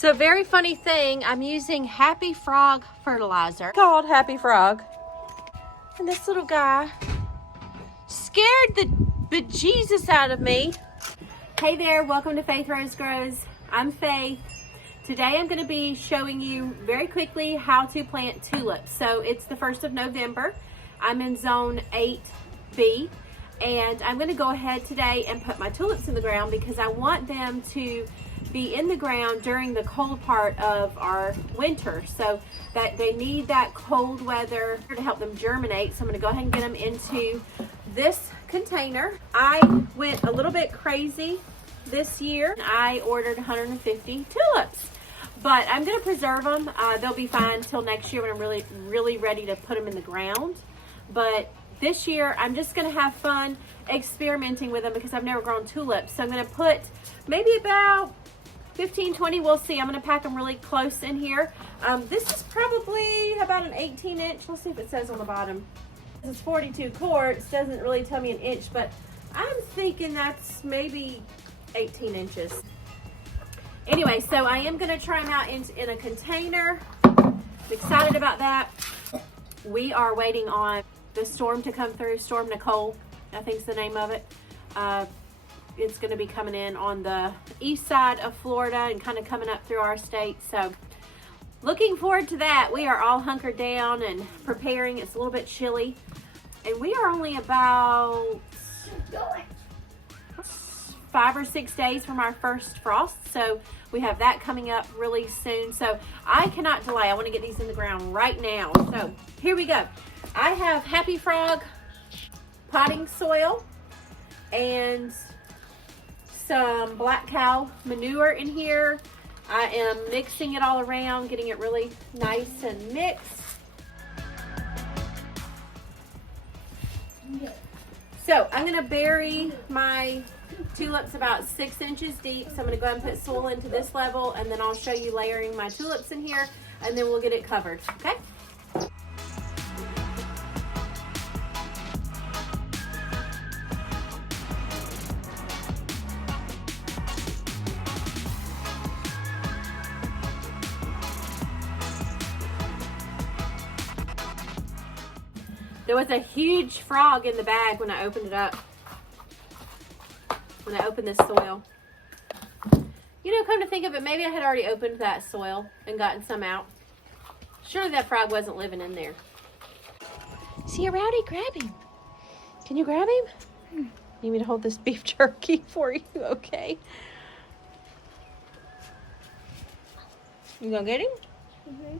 So very funny thing, I'm using Happy Frog fertilizer called Happy Frog. And this little guy scared the bejesus out of me. Hey there, welcome to Faith Rose Grows. I'm Faith. Today I'm going to be showing you very quickly how to plant tulips. So it's the 1st of November. I'm in zone 8B. And I'm going to go ahead today and put my tulips in the ground because I want them to be in the ground during the cold part of our winter, so that they need that cold weather to help them germinate. So I'm going to go ahead and get them into this container. I went a little bit crazy this year. I ordered 150 tulips, but I'm going to preserve them. They'll be fine till next year when I'm really ready to put them in the ground. But this year I'm just going to have fun experimenting with them because I've never grown tulips. So I'm going to put maybe about 15, 20, we'll see. I'm going to pack them really close in here. This is probably about an 18-inch. Let's see if it says on the bottom. This is 42 quarts. Doesn't really tell me an inch, but I'm thinking that's maybe 18 inches. Anyway, so I am going to try them out in a container. I'm excited about that. We are waiting on the storm to come through. Storm Nicole, I think is the name of it. It's going to be coming in on the east side of Florida and kind of coming up through our state. So looking forward to that. We are all hunkered down and preparing. It's a little bit chilly. And we are only about 5 or 6 days from our first frost. So we have that coming up really soon. So I cannot delay. I want to get these in the ground right now. So here we go. I have Happy Frog potting soil and some black cow manure in here. I am mixing it all around, getting it really nice and mixed. So I'm going to bury my tulips about 6 inches deep. So I'm going to go ahead and put soil into this level, and then I'll show you layering my tulips in here, and then we'll get it covered. Okay? There was a huge frog in the bag when I opened it up. When I opened this soil. You know, come to think of it, maybe I had already opened that soil and gotten some out. Surely that frog wasn't living in there. See a rowdy? Grab him. Can you grab him? You need me to hold this beef jerky for you, okay? You gonna get him? Mm-hmm.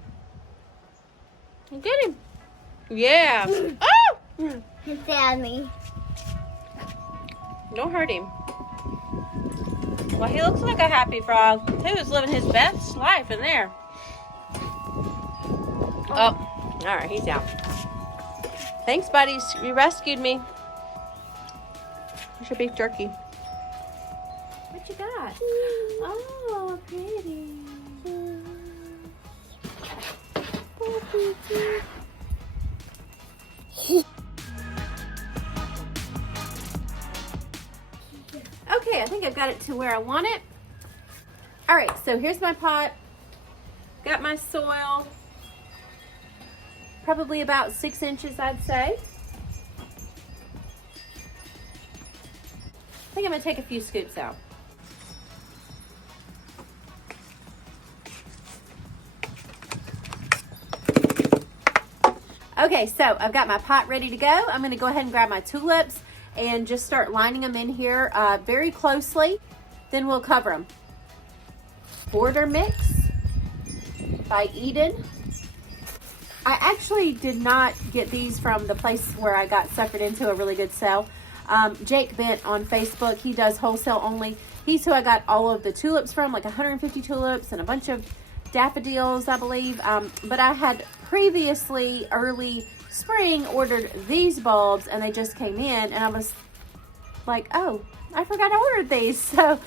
You get him. Yeah. Oh! He found me. Don't hurt him. Well, he looks like a happy frog. He was living his best life in there. Oh, all right, he's out. Thanks, buddies. You rescued me. Here's your beef jerky. What you got? Oh, pretty. Okay, I think I've got it to where I want it. All right, so here's my pot. Got my soil. Probably about 6 inches, I'd say. I think I'm gonna take a few scoops out. Okay, so I've got my pot ready to go. I'm going to go ahead and grab my tulips and just start lining them in here very closely. Then we'll cover them. Border Mix by Eden. I actually did not get these from the place where I got suckered into a really good sale. Jake Bent on Facebook, he does wholesale only. He's who I got all of the tulips from, like 150 tulips and a bunch of daffodils, I believe. But I had previously, early spring, ordered these bulbs and they just came in and I was like, oh, I forgot I ordered these. So,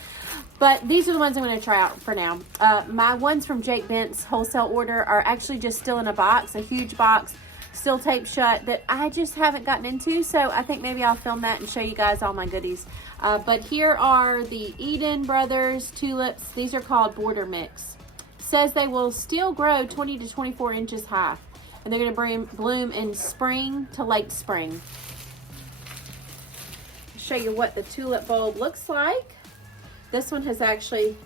but these are the ones I'm going to try out for now. My ones from Jake Bent's wholesale order are actually just still in a box, a huge box, still taped shut, that I just haven't gotten into. So I think maybe I'll film that and show you guys all my goodies. But here are the Eden Brothers tulips. These are called Border Mix. says they will still grow 20 to 24 inches high. And they're going to bloom in spring to late spring. I'll show you what the tulip bulb looks like. This one has actually,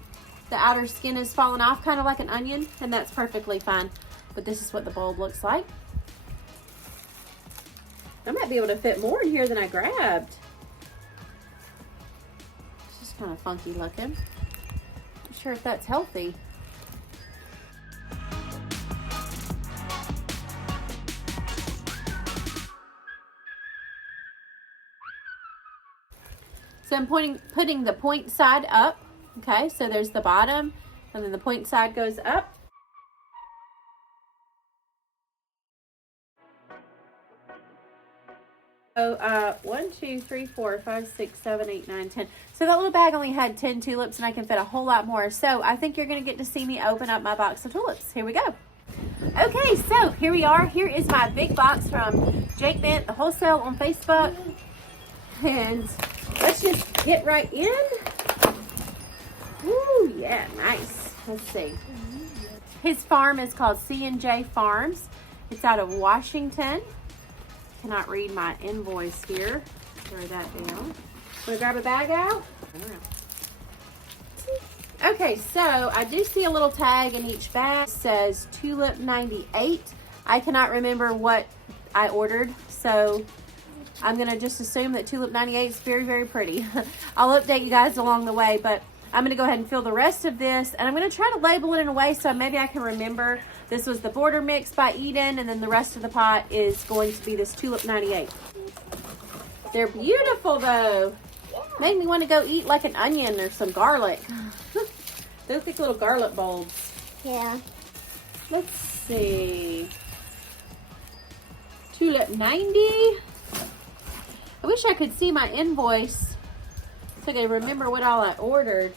the outer skin is fallen off, kind of like an onion, and that's perfectly fine. But this is what the bulb looks like. I might be able to fit more in here than I grabbed. It's just kind of funky looking. Not sure if that's healthy. So I'm putting the point side up. Okay, so there's the bottom, and then the point side goes up. So 1, 2, 3, 4, 5, 6, 7, 8, 9, 10. So that little bag only had 10 tulips, and I can fit a whole lot more. So I think you're going to get to see me open up my box of tulips. Here we go. Okay, so here we are. Here is my big box from Jake Bent, the wholesale on Facebook. And let's just get right in. Ooh, yeah, nice. Let's see. His farm is called C&J Farms. It's out of Washington. Cannot read my invoice here. Throw that down. Want to grab a bag out? Okay, so I do see a little tag in each bag. It says Tulip 98. I cannot remember what I ordered, so I'm going to just assume that Tulip 98 is very, very pretty. I'll update you guys along the way, but I'm going to go ahead and fill the rest of this, and I'm going to try to label it in a way so maybe I can remember. This was the Border Mix by Eden, and then the rest of the pot is going to be this Tulip 98. They're beautiful, though. Made me want to go eat like an onion or some garlic. They look like little garlic bulbs. Yeah. Let's see. Tulip 90. I wish I could see my invoice so I could remember what all I ordered.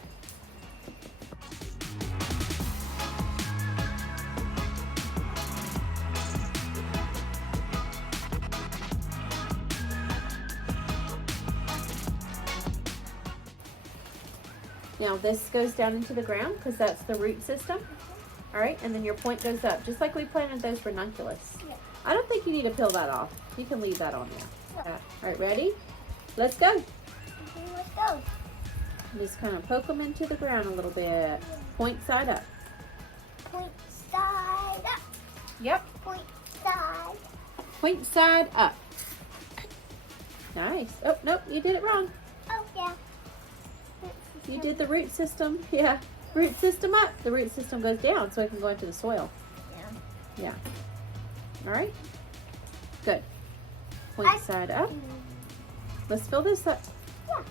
Now this goes down into the ground because that's the root system. All right, and then your point goes up, just like we planted those ranunculus. Yeah. I don't think you need to peel that off. You can leave that on there. Yeah. All right, ready? Let's go. Let's go. Just kind of poke them into the ground a little bit. Point side up. Point side up. Yep. Point side. Point side up. Nice. Oh, nope, you did it wrong. Oh, yeah. You did the root system. Yeah. Root system up. The root system goes down so it can go into the soil. Yeah. Yeah. All right. Good. Point side up. Let's fill this up. Yeah.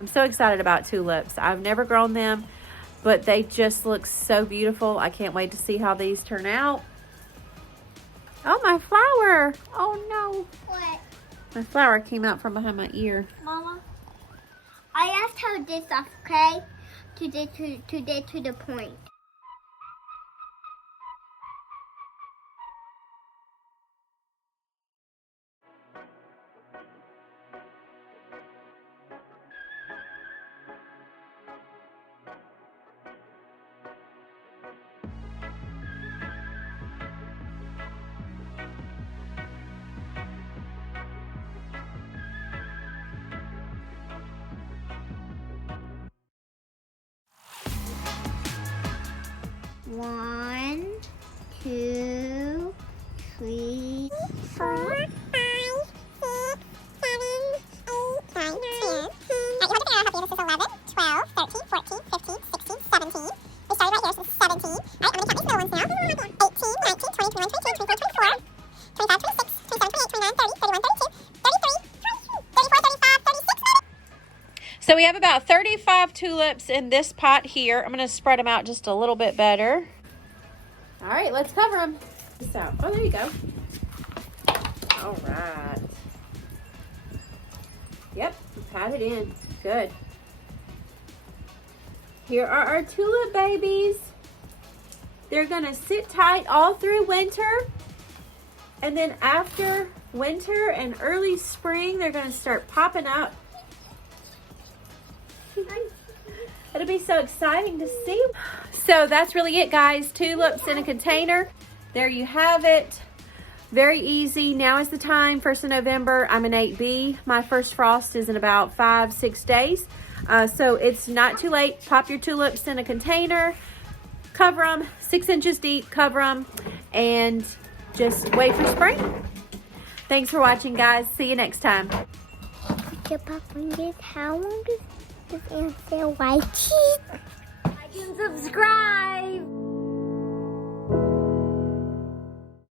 I'm so excited about tulips. I've never grown them, but they just look so beautiful. I can't wait to see how these turn out. Oh, my flower. Oh, no. What? My flower came out from behind my ear. Mama, I asked her this off, okay? To get to the point. One, two, three, 4, 5, 6, 7, 8, 9, 10. Alright, you hold it there. I'll help you. This is 11, 12, 13, 14, 15, 16, 17. We started right here, so this is 17. Alright, I'm going to count these little ones now. 18, 19, 20, 21, 22, 23, 24, 25, 26, 27, 28, 29, 30, 31, 32, 33, 34, 35, 36. So we have about 35 tulips in this pot here. I'm going to spread them out just a little bit better. All right, let's cover them. This out. Oh, there you go. All right. Yep, pat it in. Good. Here are our tulip babies. They're going to sit tight all through winter. And then after winter and early spring, they're going to start popping up. It'll be so exciting to see. So that's really it, guys. Tulips in a container. There you have it. Very easy. Now is the time, 1st of November. I'm an 8B. My first frost is in about 5-6 days. So it's not too late. Pop your tulips in a container. Cover them 6 inches deep. Cover them and just wait for spring. Thanks for watching, guys. See you next time. How long does this answer white cheese? Like and subscribe.